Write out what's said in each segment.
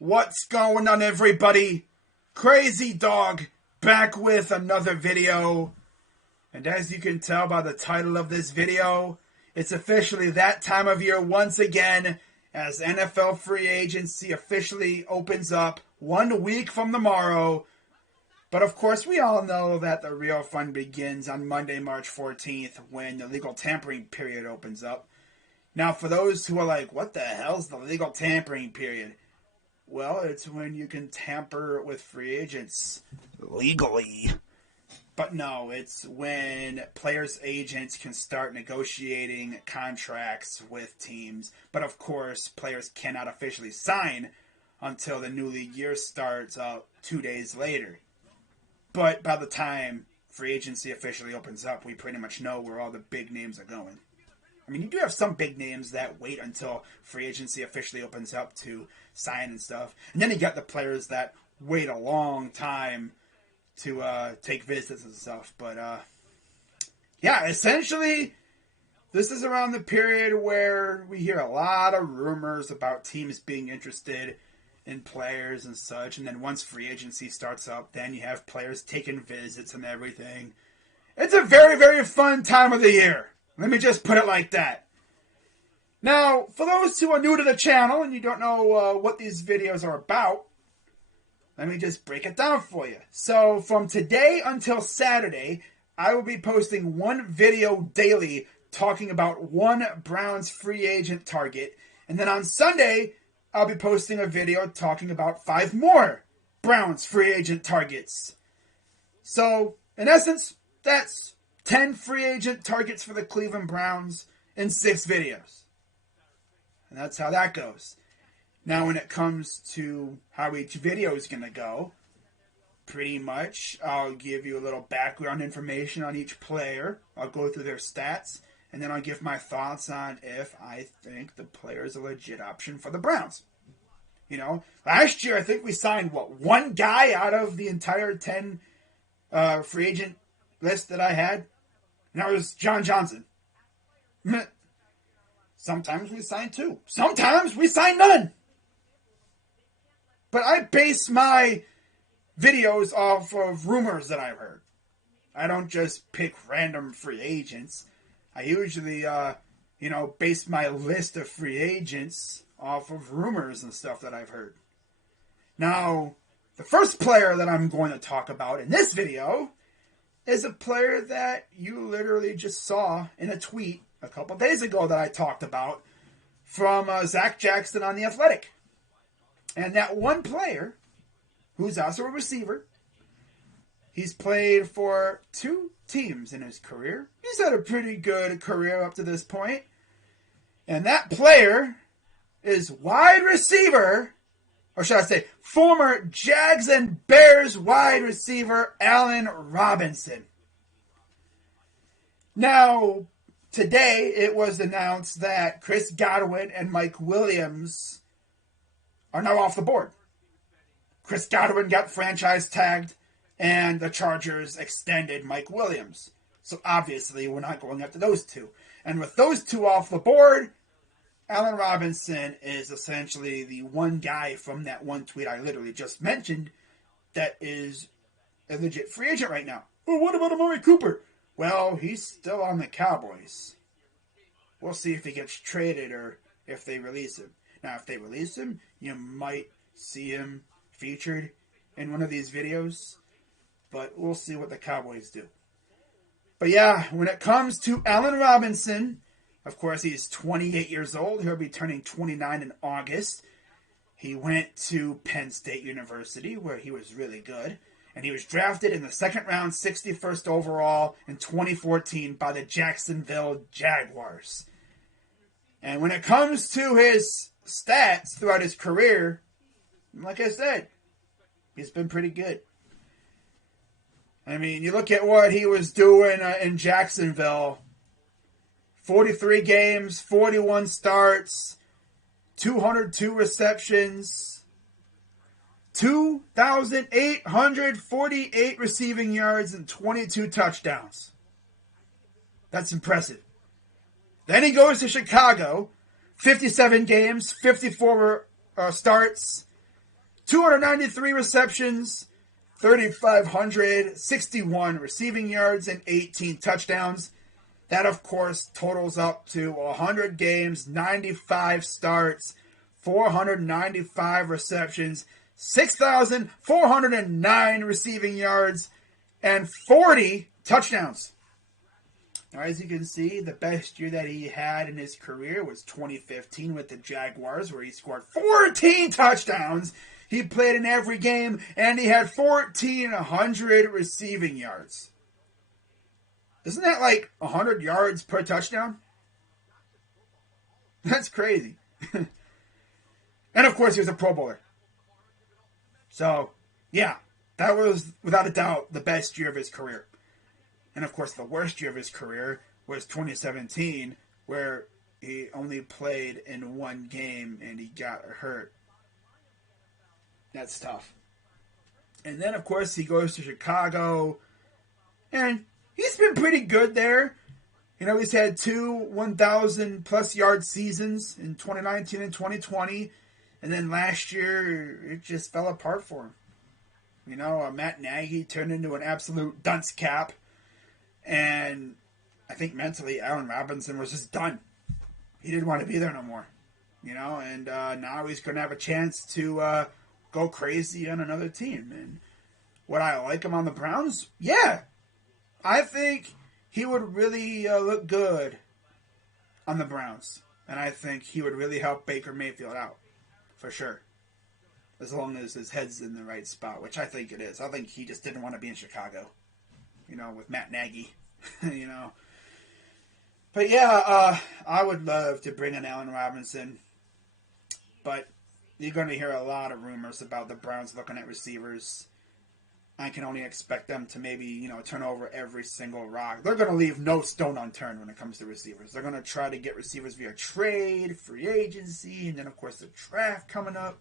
What's going on, everybody? Crazy Dog back with another video. And as you can tell by the title of this video, it's officially that time of year once again as NFL free agency officially opens up 1 week from tomorrow. But of course, we all know that the real fun begins on Monday, March 14th when the legal tampering period opens up. Now, for those who are like, what the hell's the legal tampering period? Well, it's when you can tamper with free agents legally. But no, it's when players' agents can start negotiating contracts with teams. But of course, players cannot officially sign until the new league year starts 2 days later. But by the time free agency officially opens up, we pretty much know where all the big names are going. I mean, you do have some big names that wait until free agency officially opens up to sign and stuff. And then you got the players that wait a long time to take visits and stuff. But, yeah, essentially, this is around the period where we hear a lot of rumors about teams being interested in players and such. And then once free agency starts up, then you have players taking visits and everything. It's a very, very fun time of the year. Let me just put it like that. Now, for those who are new to the channel and you don't know what these videos are about, let me just break it down for you. So, from today until Saturday, I will be posting one video daily talking about one Browns free agent target. And then on Sunday, I'll be posting a video talking about 5 more Browns free agent targets. So, in essence, that's 10 free agent targets for the Cleveland Browns in 6 videos. And that's how that goes. Now, when it comes to how each video is going to go, pretty much I'll give you a little background information on each player. I'll go through their stats, and then I'll give my thoughts on if I think the player is a legit option for the Browns. You know, last year I think we signed, one guy out of the entire 10 free agent list that I had? And that was John Johnson. Sometimes we sign 2. Sometimes we sign none. But I base my videos off of rumors that I've heard. I don't just pick random free agents. I usually, base my list of free agents off of rumors and stuff that I've heard. Now, the first player that I'm going to talk about in this video is a player that you literally just saw in a tweet a couple days ago that I talked about from Zach Jackson on The Athletic. And that one player, who's also a receiver, he's played for 2 teams in his career. He's had a pretty good career up to this point. And that player is wide receiver, or should I say, former Jags and Bears wide receiver Allen Robinson. Now, today it was announced that Chris Godwin and Mike Williams are now off the board. Chris Godwin got franchise tagged, and the Chargers extended Mike Williams. So obviously we're not going after those 2. And with those 2 off the board, Allen Robinson is essentially the one guy from that one tweet I literally just mentioned that is a legit free agent right now. Well, what about Amari Cooper? Well, he's still on the Cowboys. We'll see if he gets traded or if they release him. Now, if they release him, you might see him featured in one of these videos. But we'll see what the Cowboys do. But yeah, when it comes to Allen Robinson, of course, he's 28 years old. He'll be turning 29 in August. He went to Penn State University, where he was really good. And he was drafted in the 2nd round, 61st overall in 2014 by the Jacksonville Jaguars. And when it comes to his stats throughout his career, like I said, he's been pretty good. I mean, you look at what he was doing in Jacksonville. 43 games, 41 starts, 202 receptions, 2,848 receiving yards, and 22 touchdowns. That's impressive. Then he goes to Chicago, 57 games, 54 starts, 293 receptions, 3,561 receiving yards, and 18 touchdowns. That, of course, totals up to 100 games, 95 starts, 495 receptions, 6,409 receiving yards, and 40 touchdowns. Now, as you can see, the best year that he had in his career was 2015 with the Jaguars, where he scored 14 touchdowns. He played in every game, and he had 1,400 receiving yards. Isn't that like 100 yards per touchdown? That's crazy. And, of course, he was a Pro Bowler. So, yeah, that was, without a doubt, the best year of his career. And, of course, the worst year of his career was 2017, where he only played in one game and he got hurt. That's tough. And then, of course, he goes to Chicago, and he's been pretty good there. You know, he's had 2 1,000-plus yard seasons in 2019 and 2020. And then last year, it just fell apart for him. You know, Matt Nagy turned into an absolute dunce cap. And I think mentally, Allen Robinson was just done. He didn't want to be there no more. You know, and now he's going to have a chance to go crazy on another team. And would I like him on the Browns? Yeah. I think he would really look good on the Browns. And I think he would really help Baker Mayfield out. For sure. As long as his head's in the right spot, which I think it is. I think he just didn't want to be in Chicago. You know, with Matt Nagy. You know. But yeah, I would love to bring in Allen Robinson. But you're going to hear a lot of rumors about the Browns looking at receivers. I can only expect them to maybe, you know, turn over every single rock. They're going to leave no stone unturned when it comes to receivers. They're going to try to get receivers via trade, free agency, and then, of course, the draft coming up.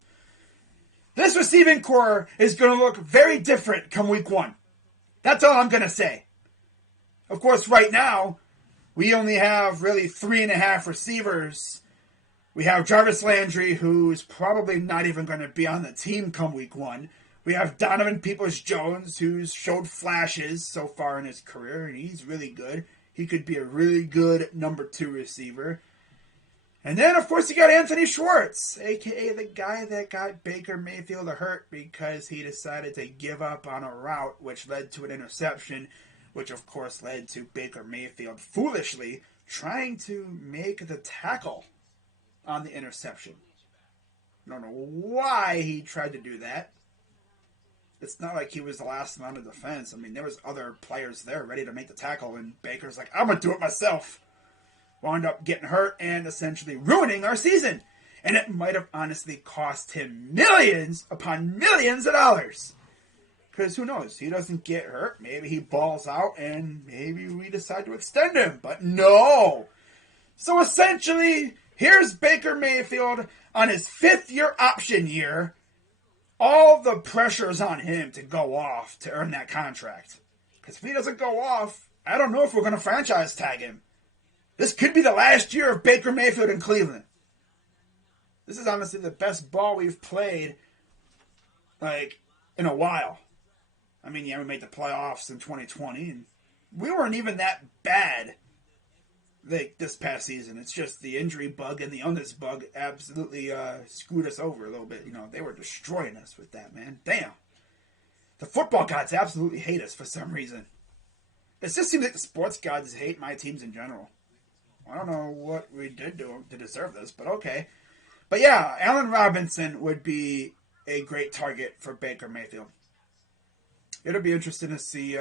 This receiving core is going to look very different come week 1. That's all I'm going to say. Of course, right now, we only have really 3.5 receivers. We have Jarvis Landry, who's probably not even going to be on the team come week 1. We have Donovan Peoples-Jones, who's showed flashes so far in his career, and he's really good. He could be a really good number 2 receiver. And then, of course, you got Anthony Schwartz, a.k.a. the guy that got Baker Mayfield hurt because he decided to give up on a route, which led to an interception, which, of course, led to Baker Mayfield foolishly trying to make the tackle on the interception. I don't know why he tried to do that. It's not like he was the last line of defense. I mean, there was other players there ready to make the tackle, and Baker's like, I'm going to do it myself. Wound up getting hurt and essentially ruining our season. And it might have honestly cost him millions upon millions of dollars. Because who knows? He doesn't get hurt. Maybe he balls out, and maybe we decide to extend him. But no. So essentially, here's Baker Mayfield on his 5th-year option year. All the pressure is on him to go off to earn that contract. Because if he doesn't go off, I don't know if we're going to franchise tag him. This could be the last year of Baker Mayfield in Cleveland. This is honestly the best ball we've played, like, in a while. I mean, yeah, we made the playoffs in 2020, and we weren't even that bad like this past season. It's just the injury bug and the illness bug absolutely screwed us over a little bit. You know, they were destroying us with that, man. Damn. The football gods absolutely hate us for some reason. It just seems like the sports gods hate my teams in general. I don't know what we did to deserve this, but okay. But yeah, Allen Robinson would be a great target for Baker Mayfield. It'll be interesting to see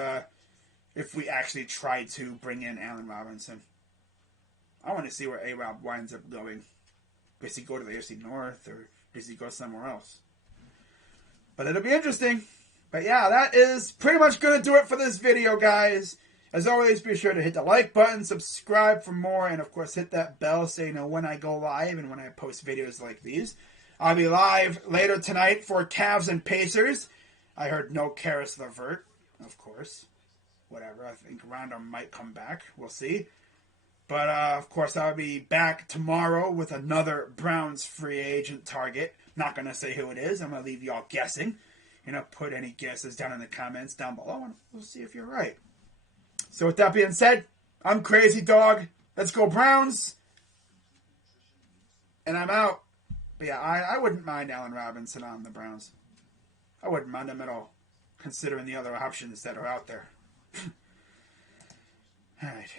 if we actually try to bring in Allen Robinson. I want to see where A-Rob winds up going. Does he go to the AFC North, or does he go somewhere else? But it'll be interesting. But yeah, that is pretty much going to do it for this video, guys. As always, be sure to hit the like button, subscribe for more, and of course hit that bell so you know when I go live and when I post videos like these. I'll be live later tonight for Cavs and Pacers. I heard no Karis LeVert, of course. Whatever, I think Rondo might come back. We'll see. But, of course, I'll be back tomorrow with another Browns free agent target. Not going to say who it is. I'm going to leave y'all guessing. Put any guesses down in the comments down below, and we'll see if you're right. So with that being said, I'm Crazy Dog. Let's go Browns. And I'm out. But yeah, I wouldn't mind Allen Robinson on the Browns. I wouldn't mind him at all, considering the other options that are out there. All right.